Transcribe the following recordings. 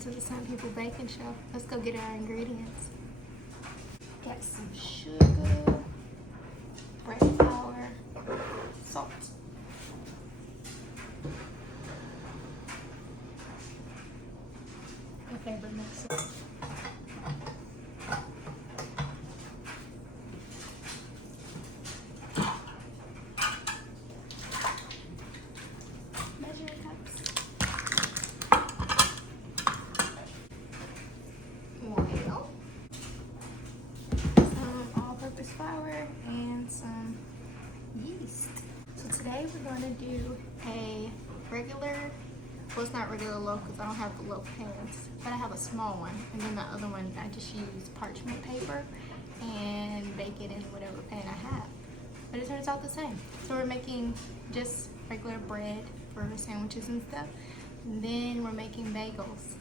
to the Sun People Baking Show. Let's go get our ingredients. Got some sugar, fresh flour, salt. My favorite mixer. Measuring cups. Oil. Some all-purpose flour and some yeast. So today we're going to do a regular, well, it's not regular loaf because I don't have the loaf pans, but I have a small one, and then the other one I just use parchment paper and bake it in whatever pan I have. But it turns out the same. So we're making just regular bread for sandwiches and stuff. And then we're making bagels.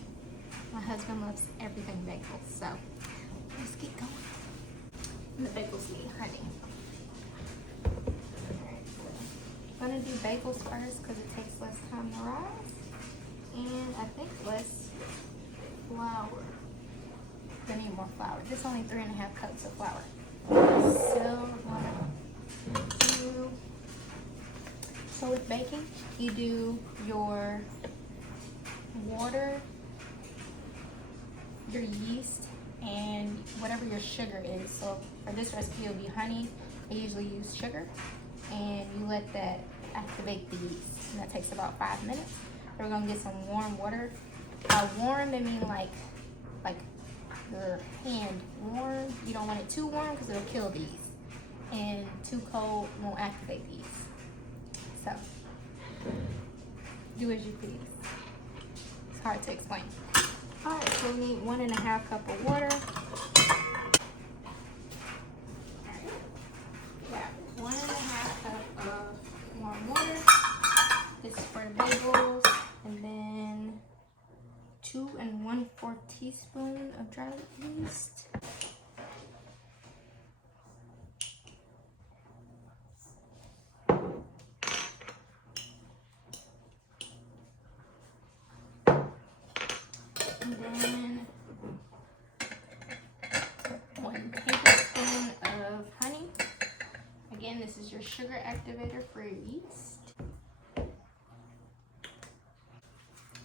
My husband loves everything bagels, so let's get going. And the bagels need honey. I'm gonna do bagels first because it takes less time to rise, and I think less flour. I need more flour. This is only 3.5 cups of flour. So with baking, you do your water, your yeast, and whatever your sugar is. So for this recipe, it'll be honey. I usually use sugar, and you let that activate the yeast, and that takes about 5 minutes. We're gonna get some warm water. By warm, I mean like your hand warm. You don't want it too warm because it'll kill the yeast, and too cold won't activate the yeast. So do as you please. It's hard to explain. All right, so we need 1.5 cup of water. Yeah, 1.5 cup of warm water. This is for the bagels, and then 2 1/4 teaspoon of dry yeast. And then 1 tablespoon of honey. Again, this is your sugar activator for your yeast.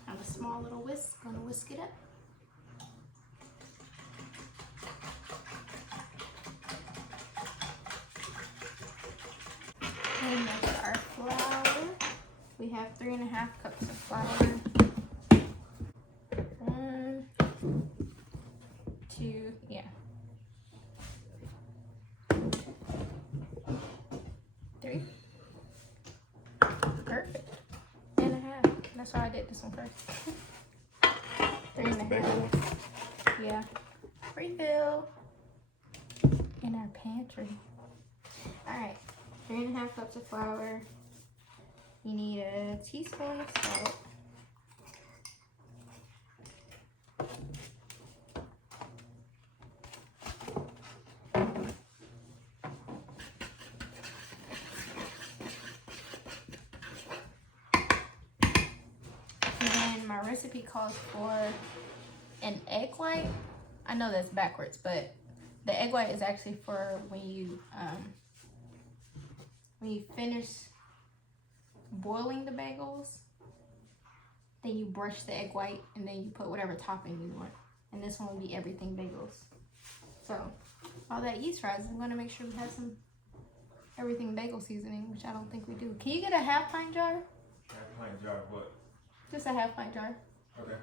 Have a small little whisk. Gonna whisk it up. And that's our flour. We have 3.5 cups of flour. 1, 2, yeah. 3. Perfect. 3.5. That's why I did this one first. 3.5. Yeah. Refill in our pantry. Alright. 3.5 cups of flour. You need a teaspoon of salt. My recipe calls for an egg white. I know that's backwards, but the egg white is actually for when you finish boiling the bagels, then you brush the egg white and then you put whatever topping you want. And this one will be everything bagels. So while that yeast rises, I'm gonna make sure we have some everything bagel seasoning, which I don't think we do. Can you get a 1/2 pint jar? 1/2 pint jar of what? Just a 1/2 pint jar. Okay.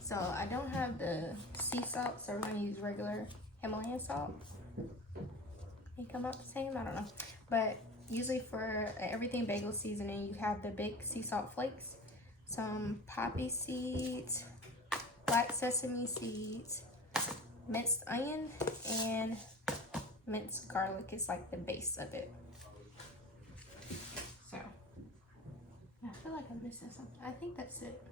So I don't have the sea salt, so we're gonna use regular Himalayan salt. They come out the same, I don't know. But usually for everything bagel seasoning, you have the big sea salt flakes, some poppy seeds, black sesame seeds, minced onion, and minced garlic is like the base of it. So I feel like I'm missing something. I think that's it.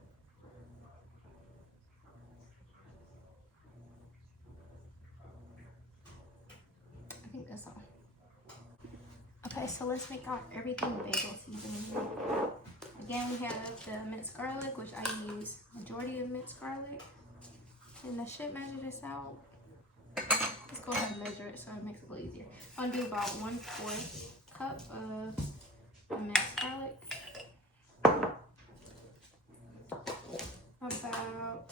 I think that's all. Okay, so let's make our everything bagel seasoning. Again, we have the minced garlic, which I use majority of minced garlic. And I should measure this out. Let's go ahead and measure it so it makes it a little easier. I'm gonna do about 1/4 cup of the minced garlic. About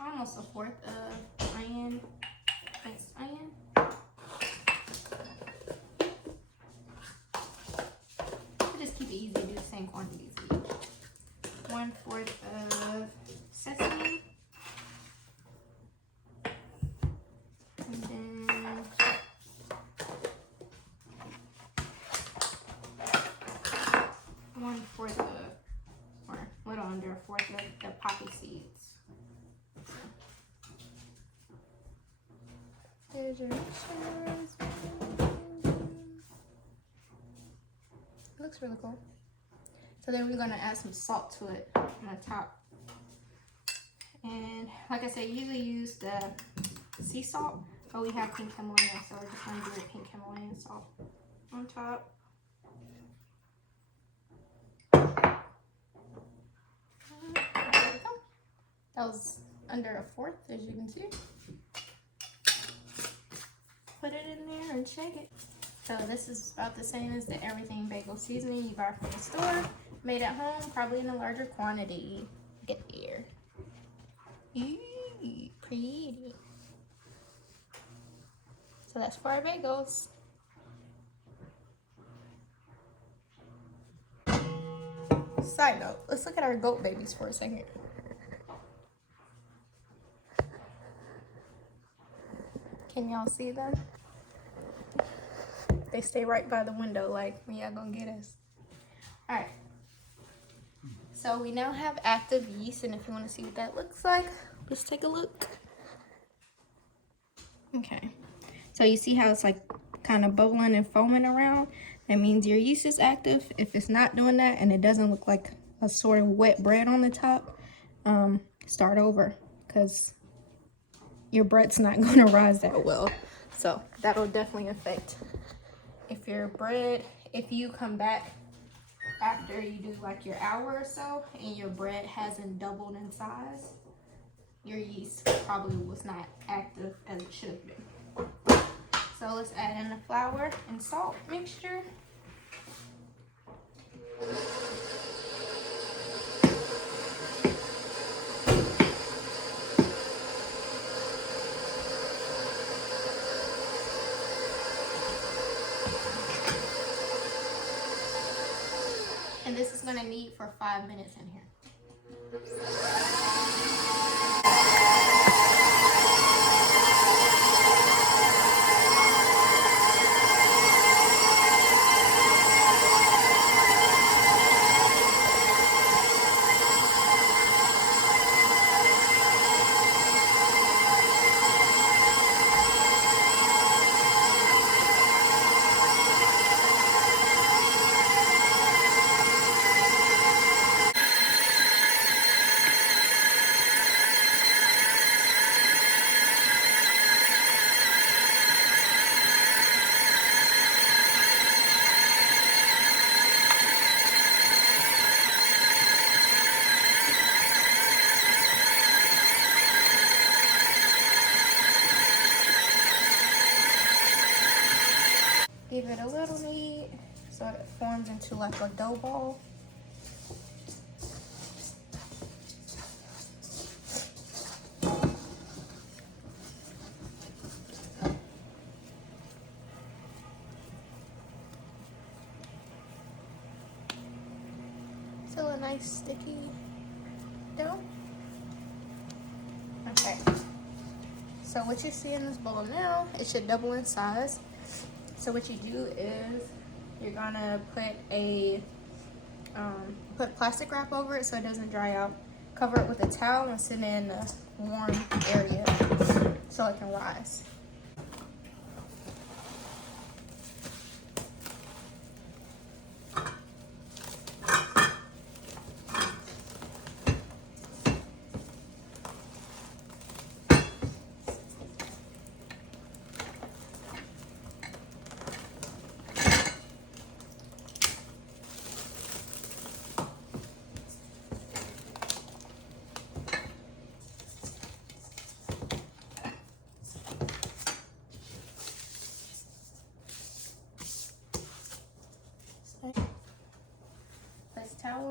almost 1/4 of onion, minced onion. Just keep it easy, do the same quantities. 1/4 of sesame. And then 1/4 of, or a little under 1/4 of the poppy seeds. There's your mixtures. It looks really cool. So then we're gonna add some salt to it on the top. And like I said, you usually use the sea salt, but we have pink Himalayan, so we're just gonna do the pink Himalayan salt on top. There we go. That was under 1/4, as you can see. Put it in there and shake it. So this is about the same as the Everything Bagel seasoning you buy from the store. Made at home, probably in a larger quantity. Get here. Ooh, pretty. So that's for our bagels. Side note, let's look at our goat babies for a second. Can y'all see them? They stay right by the window like, when y'all gonna get us? All right. So we now have active yeast, and if you want to see what that looks like, let's take a look. Okay. So you see how it's like kind of bubbling and foaming around? That means your yeast is active. If it's not doing that and it doesn't look like a sort of wet bread on the top, start over, because your bread's not going to rise that well. So that'll definitely affect if your bread, if you come back after you do like your hour or so and your bread hasn't doubled in size, your yeast probably was not active as it should have been. So let's add in the flour and salt mixture. And this is going to knead for 5 minutes in here. Give it a little knead so it forms into like a dough ball. Still a nice sticky dough. Okay. So what you see in this bowl now, it should double in size. So what you do is you're gonna put a put plastic wrap over it so it doesn't dry out. Cover it with a towel and sit it in a warm area so it can rise.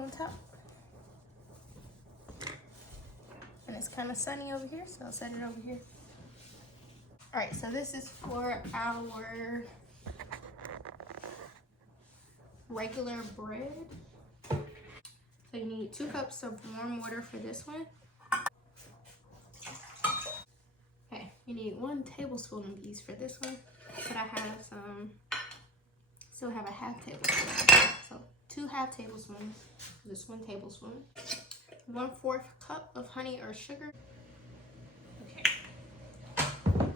on top. And it's kind of sunny over here, so I'll set it over here. All right, so this is for our regular bread. So you need 2 cups of warm water for this one. Okay, you need 1 tablespoon of yeast for this one, but I have still have a half tablespoon. So 2 half tablespoons, just 1 tablespoon. 1/4 cup of honey or sugar. Okay. 1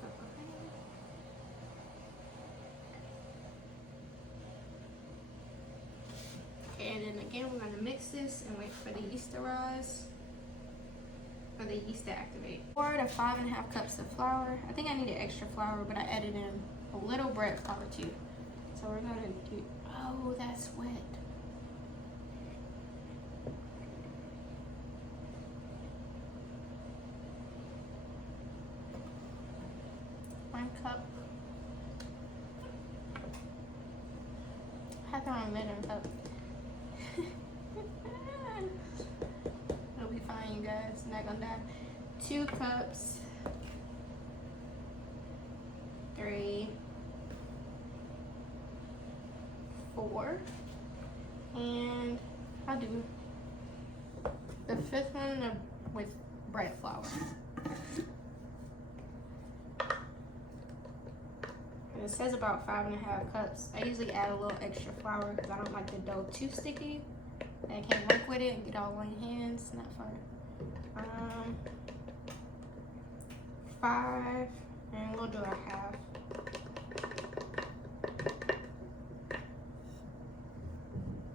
cup of honey. Okay, and then again, we're gonna mix this and wait for the yeast to rise, for the yeast to activate. 4 to 5.5 cups of flour. I think I needed extra flour, but I added in a little bread flour too. So we're gonna do, oh, that's wet. 1 cup. I have the wrong measuring cup. It'll be fine, you guys. Not gonna die. 2 cups. 3, 4, and I'll do the 5th one with bread flour. And it says about 5.5 cups. I usually add a little extra flour because I don't like the dough too sticky. And I can't work with it and get all on your hands. Not fun. 5, and we'll do a half.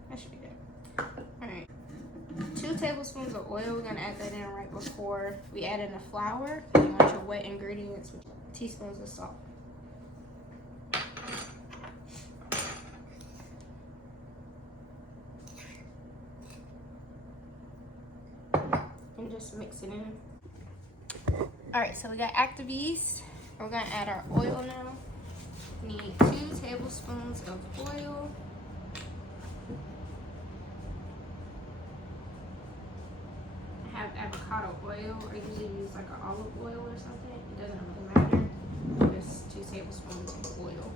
That should be good. Alright. 2 tablespoons of oil. We're going to add that in right before we add in the flour. You want your wet ingredients with teaspoons of salt. And just mix it in. Alright, so we got active yeast. We're going to add our oil now. We need 2 tablespoons of oil. I have avocado oil. I usually use like an olive oil or something. It doesn't really matter. Just 2 tablespoons of oil.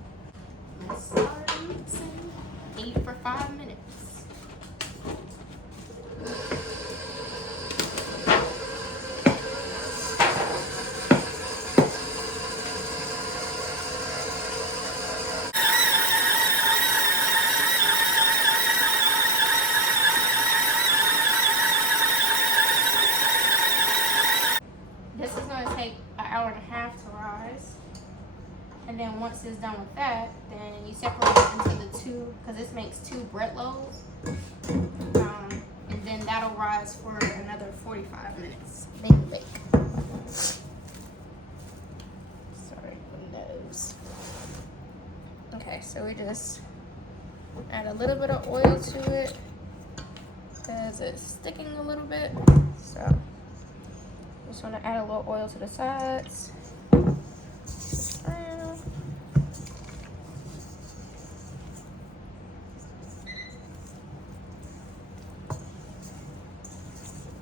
Let's start mixing. Eat for 5 minutes. This is going to take an hour and a half to rise. And then once it's done with that, then you separate it into the 2, because this makes 2 bread loaves. And then that'll rise for another 45 minutes. Then you bake. Sorry, windows. Okay, so we just add a little bit of oil to it because it's sticking a little bit. So just want to add a little oil to the sides.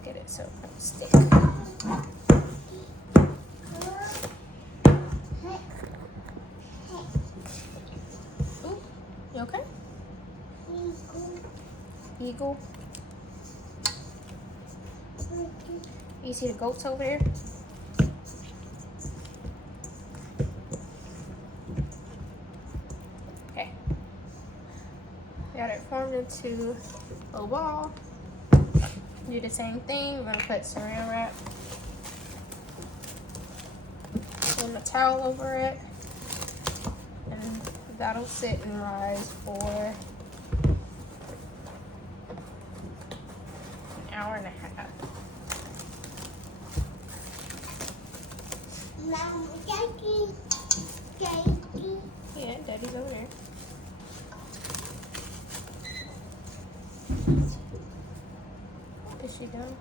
Get it so it doesn't stick. Ooh, you okay? Eagle. You see the goats over there? Okay. Got it formed into a ball. Do the same thing. We're gonna put saran wrap and a towel over it, and that'll sit and rise for an hour and a half. Mom, Daddy. Yeah, Daddy's over there. Is she done?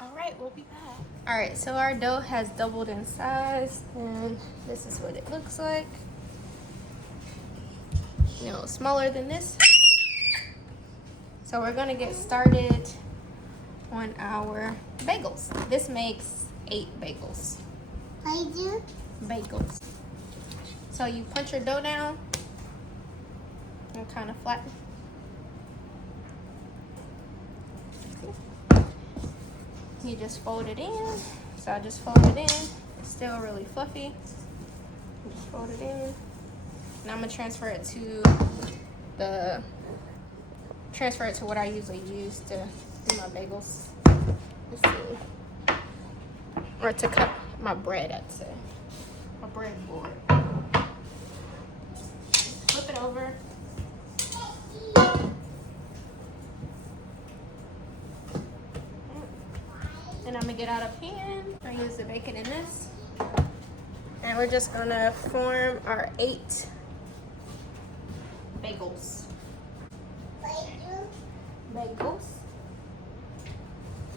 All right, we'll be back. All right, so our dough has doubled in size, and this is what it looks like. You know, smaller than this. So we're gonna get started on our bagels. This makes 8 bagels. I do. Bagels. So you punch your dough down and kind of flatten. You just fold it in. So I just fold it in. It's still really fluffy. Just fold it in. And I'm gonna transfer it to what I usually use to do my bagels. Let's see. Or to cut my bread, I'd say. My bread board. Flip it over. And I'm gonna get out a pan. I use the bacon in this. And we're just gonna form our 8 bagels. I do. Bagels.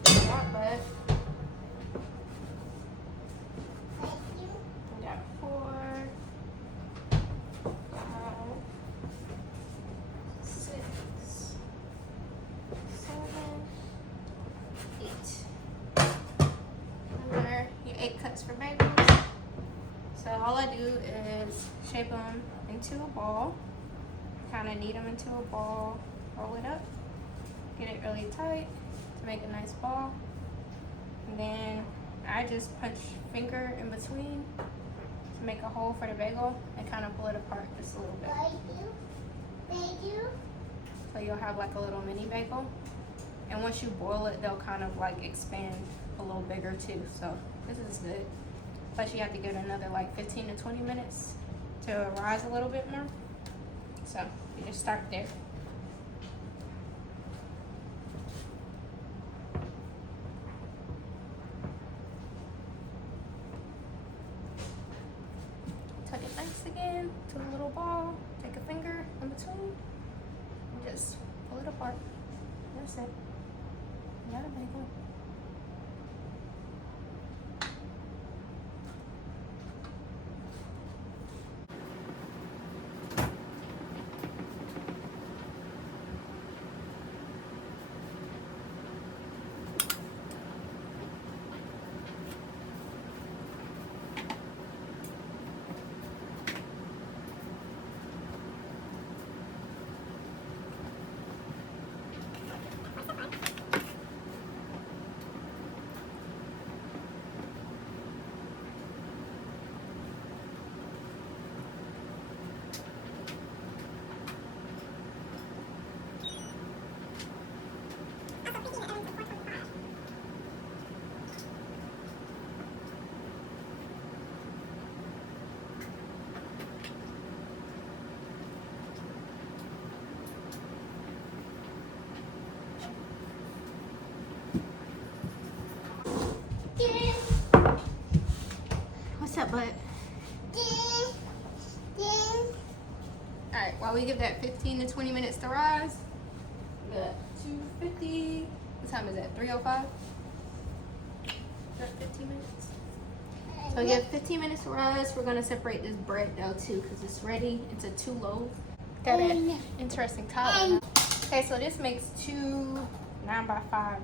Yeah, but I do. we got 4, 5, 6, 7, 8. Remember your 8 cuts for bagels. So all I do is shape them into a ball. Kind of knead them into a ball. Roll it up. Get it really tight to make a nice ball. And then I just punch finger in between to make a hole for the bagel and kind of pull it apart just a little bit. I do. I do. So you'll have like a little mini bagel. And once you boil it, they'll kind of like expand a little bigger too. So this is good. Plus you have to give it another like 15 to 20 minutes to rise a little bit more. So you just start there. Tuck it nice again to a little ball. Take a finger in between and just pull it apart. That's it. You got a bagel. What's up, bud? Alright, while we give that 15 to 20 minutes to rise, we got 250. What time is that? 3:05? 15 minutes. So we have 15 minutes to rise. We're gonna separate this bread dough too because it's ready. It's a 2 loaf. Got an interesting top. Okay, so this makes 2 9x5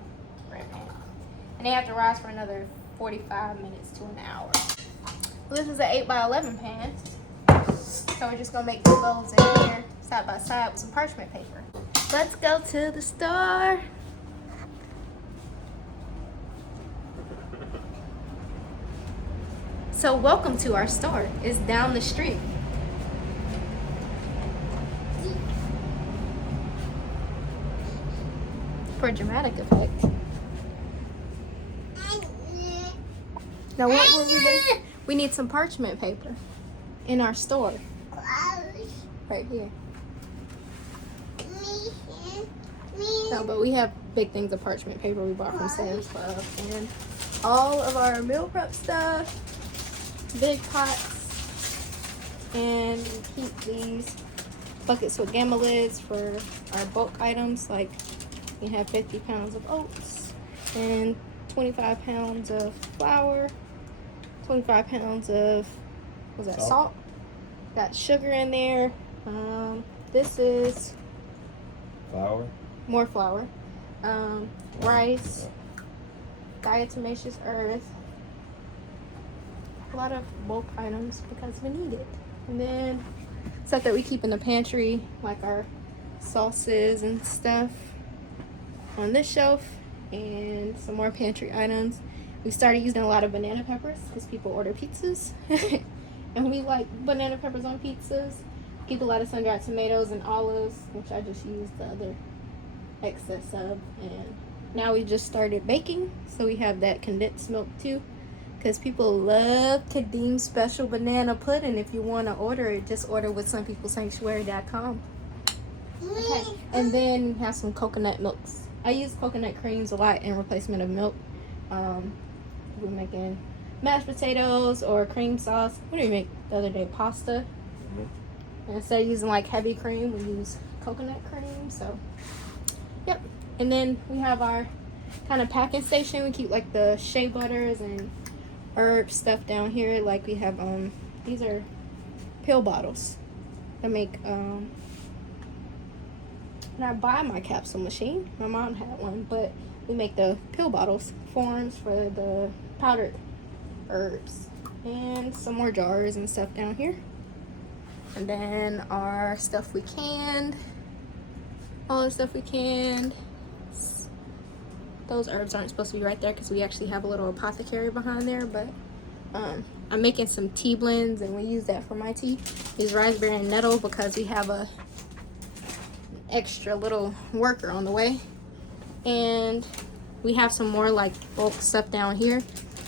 bread pans. And they have to rise for another 45 minutes to an hour. Well, this is an 8x11 pan. So we're just gonna make 2 loaves in here, side by side with some parchment paper. Let's go to the store. So welcome to our store. It's down the street. For dramatic effect. Now what were we doing? We need some parchment paper in our store. Right here. No, but we have big things of parchment paper we bought from Sam's Club. And all of our meal prep stuff, big pots, and we keep these buckets with gamma lids for our bulk items. Like you have 50 pounds of oats and 25 pounds of flour, 25 pounds of, what's that, salt. Got sugar in there. This is Flour. more flour. Rice, diatomaceous earth. A lot of bulk items because we need it. And then stuff that we keep in the pantry, like our sauces and stuff on this shelf, and some more pantry items. We started using a lot of banana peppers because people order pizzas. And we like banana peppers on pizzas. Keep a lot of sun-dried tomatoes and olives, which I just used the other excess of. And now we just started baking, so we have that condensed milk too, because people love Kadeem's special banana pudding. If you want to order it, just order with somepeoplesanctuary.com. Okay. And then we have some coconut milks. I use coconut creams a lot in replacement of milk. We're making mashed potatoes or cream sauce. What did we make the other day? Pasta. And instead of using like heavy cream, we use coconut cream. So, yep. And then we have our kind of packing station. We keep like the shea butters and herb stuff down here. Like we have these are pill bottles. I make and I buy my capsule machine. My mom had one, but we make the pill bottles forms for the powdered herbs, and some more jars and stuff down here. And then our stuff we canned, all the stuff we canned. Those herbs aren't supposed to be right there because we actually have a little apothecary behind there, but I'm making some tea blends and we use that for my tea. Use raspberry and nettle because we have a extra little worker on the way. And we have some more like bulk stuff down here,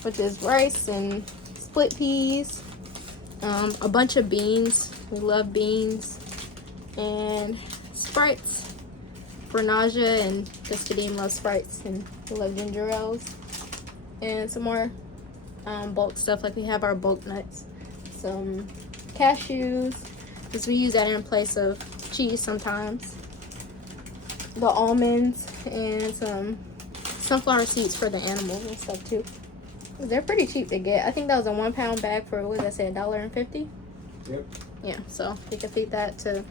which is rice and split peas, a bunch of beans. We love beans, and Sprites for nausea, and just Kadeem loves Sprites, and we love ginger ales. And some more bulk stuff, like we have our bulk nuts, some cashews, because we use that in place of cheese sometimes. The almonds, and some sunflower seeds for the animals and stuff too. They're pretty cheap to get. I think that was a 1 pound bag for, what did I say, $1.50? Yep. Yeah, so we can feed that to,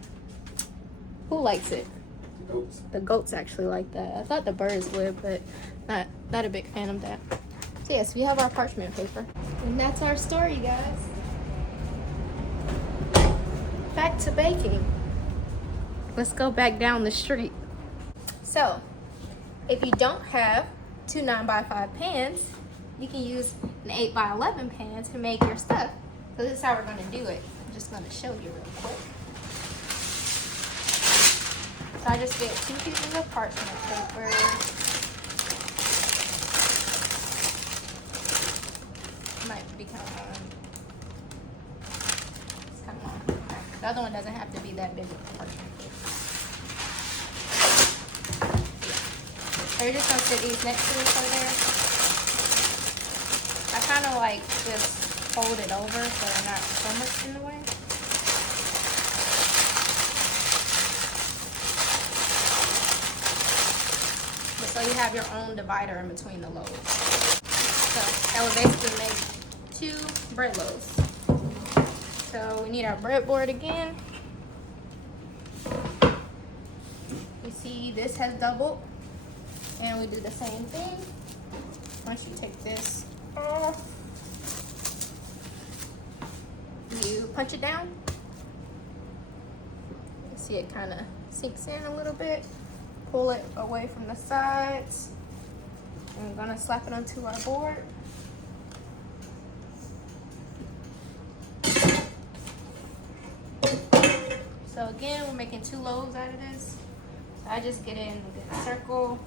who likes it? The goats. The goats actually like that. I thought the birds would, but not a big fan of that. So yes, we have our parchment paper. And that's our story, guys. Back to baking. Let's go back down the street. So, if you don't have two 9x5 pans, you can use an 8x11 pan to make your stuff. So this is how we're going to do it. I'm just going to show you real quick. So I just get 2 pieces of parchment paper. Might be kind of on. It's kind of on. Okay. The other one doesn't have to be that big of a parchment paper. So you're just going to sit these next to each other. I kind of like just fold it over so they're not so much in the way. But so you have your own divider in between the loaves. So that would basically make 2 bread loaves. So we need our breadboard again. You see this has doubled. And we do the same thing. Once you take this off, you punch it down. You see it kind of sinks in a little bit. Pull it away from the sides. And we're gonna slap it onto our board. So again, we're making 2 loaves out of this. So I just get it in a good circle.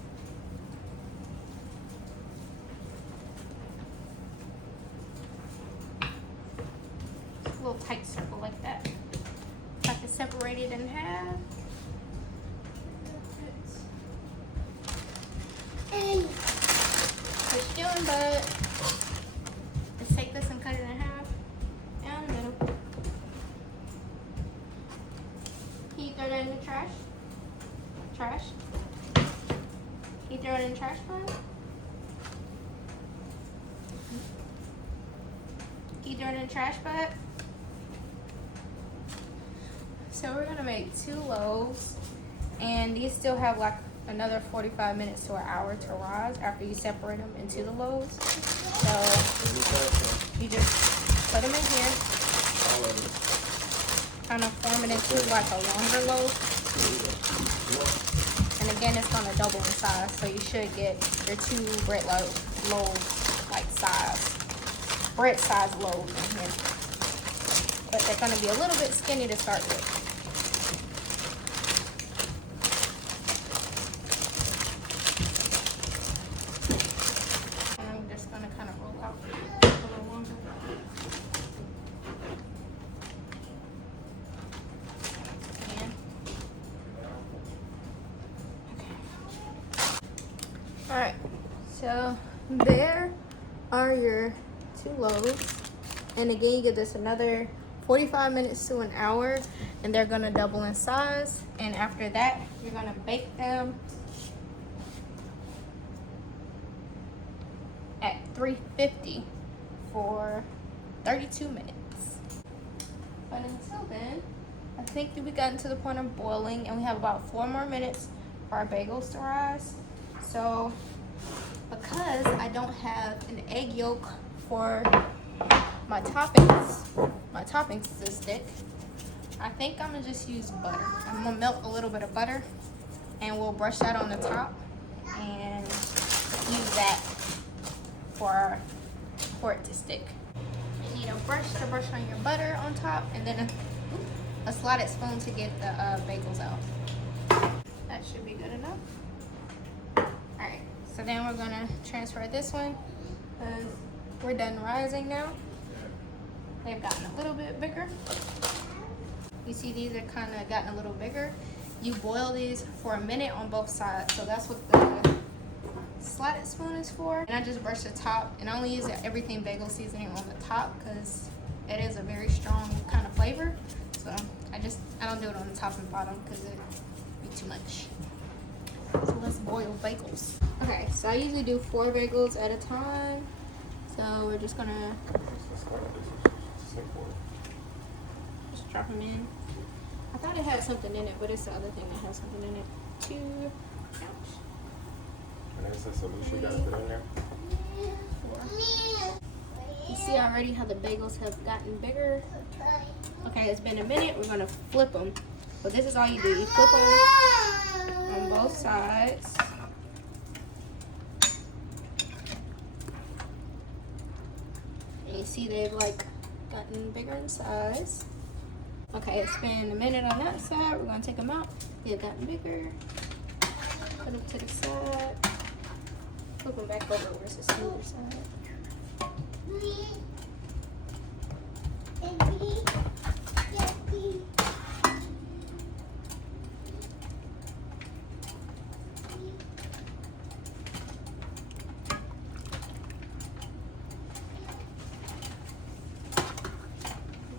Little tight circle like that. I can separate it in half. And push down, but let's take this and cut it in half down the middle. Can you throw that in the trash? Trash? Can you throw it in the trash, please? You throw it in the trash bag. So we're gonna make 2 loaves, and these still have like another 45 minutes to an hour to rise after you separate them into the loaves. So you just put them in here, kind of form it into like a longer loaf. And again, it's gonna double in size, so you should get your 2 bread loaves like size, bread size loaves in here. But they're gonna be a little bit skinny to start with. Alright, so there are your 2 loaves. And again, you get this another 45 minutes to an hour, and they're gonna double in size. And after that, you're gonna bake them at 350 for 32 minutes. But until then, I think that we gotten to the point of boiling, and we have about 4 more minutes for our bagels to rise. So, because I don't have an egg yolk for my toppings to stick, I think I'm gonna just use butter. I'm gonna melt a little bit of butter, and we'll brush that on the top and use that for it to stick. You need a brush to brush on your butter on top, and then a slotted spoon to get the bagels out. That should be good enough. Alright, so then we're gonna transfer this one because we're done rising now. They've gotten a little bit bigger. You see these are kind of gotten a little bigger. You boil these for a minute on both sides, so that's what the slotted spoon is for. And I just brush the top, and I only use everything bagel seasoning on the top because it is a very strong kind of flavor. So I don't do it on the top and bottom because it'd be too much. So let's boil bagels. Okay, so I usually do 4 bagels at a time. So we're just gonna just drop them in. I thought it had something in it, but it's the other thing that has something in it. 2, ouch. And that's a solution you gotta put in there. 4. You see already how the bagels have gotten bigger. Okay, it's been a minute. We're gonna flip them. So this is all you do. You flip them on both sides. And you see they've like gotten bigger in size. Okay, it's been a minute on that side. We're gonna take them out. They've gotten bigger. Put them to the side. Flip them back over where it's the smoother side.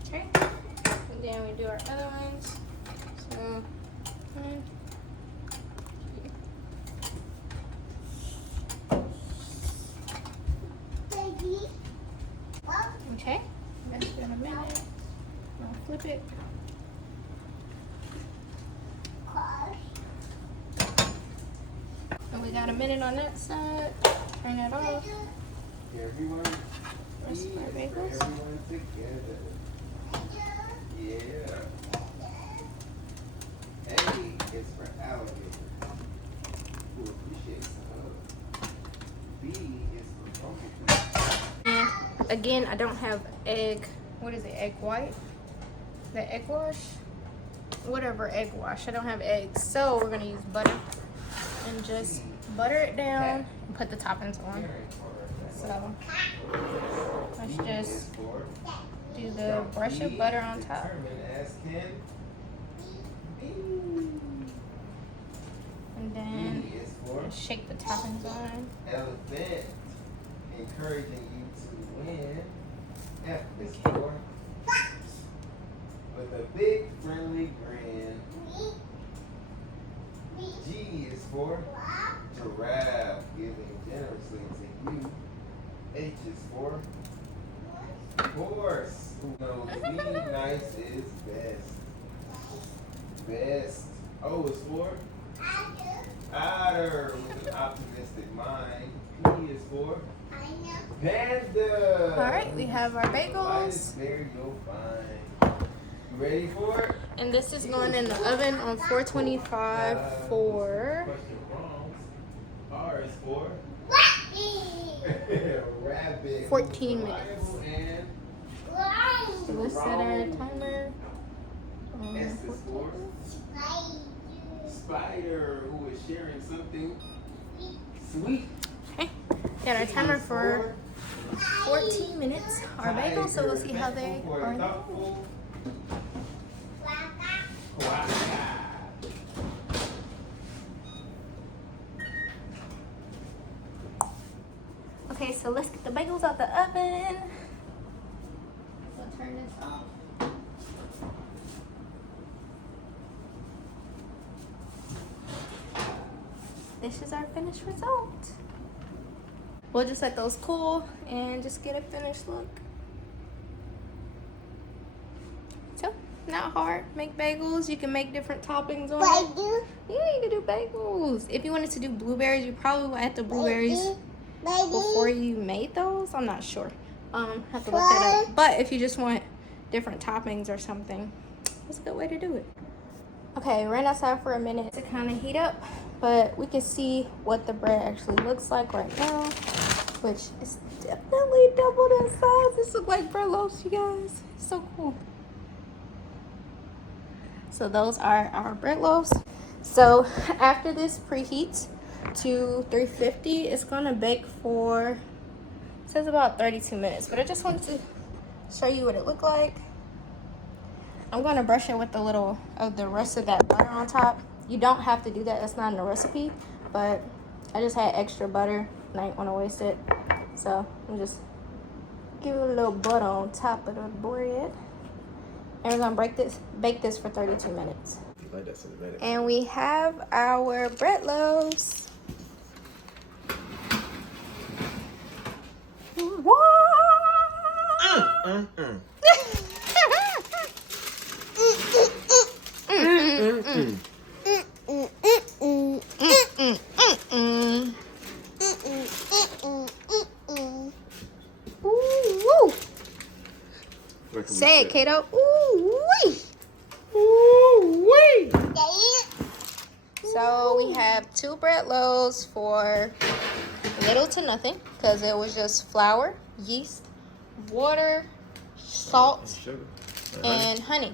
Okay, and then we do our other ones. So, 1, 2. Okay, that's been a minute. I'll flip it. And we got a minute on that side. Turn that off. Everyone, That's my bagels. everyone together. Yeah. A is for alligator, who appreciates the hug. B is for bumblebee. And again, I don't have egg. What is it? Egg white? The egg wash? Whatever egg wash. I don't have eggs, so we're gonna use butter and just butter it down and put the toppings on. So let's just do the brush of butter on top. And then just shake the toppings on. Elephant, encouraging you to win. F is for with a big friendly grin. G is for giraffe, giving generously to you. H is for horse. Who knows me? Nice is best. Best. O is for otter with an optimistic mind. P is for panda. All right, we have our Lightest bagels. bear you'll find. You ready for it? And this is going in the oven on 425 for Question wrong. R is for rabbit. 14 minutes. And So let's set our timer on S is for 14. spider who is sharing something sweet. Okay, got our timer for 14 minutes. Our bagels, so we'll see how they are. Thoughtful. Quack. Okay, so let's get the bagels out the oven. So turn this off. This is our finished result. We'll just let those cool and just get a finished look. So, not hard. Make bagels. You can make different toppings on it. Yeah, you can do bagels. If you wanted to do blueberries, you probably would add the blueberries before you made those. I'm not sure. Have to look that up. But if you just want different toppings or something, that's a good way to do it. Okay, ran outside for a minute to kind of heat up, but we can see what the bread actually looks like right now, which is definitely doubled in size. This looks like bread loaves, you guys. It's so cool. So those are our bread loaves. So after this preheats to 350, it's gonna bake for, it says about 32 minutes, but I just wanted to show you what it looked like. I'm gonna brush it with a little of the rest of that butter on top. You don't have to do that, that's not in the recipe, but I just had extra butter and I didn't wanna waste it. So I'm just give it a little butter on top of the bread. And we're gonna bake this for 32 minutes. Like that cinematic. And we have our bread loaves. Ooh, woo. Say it, Kato. Ooh, wee. Ooh, wee. So we have 2 bread loaves for little to nothing because it was just flour, yeast, water, salt, Sugar. and honey.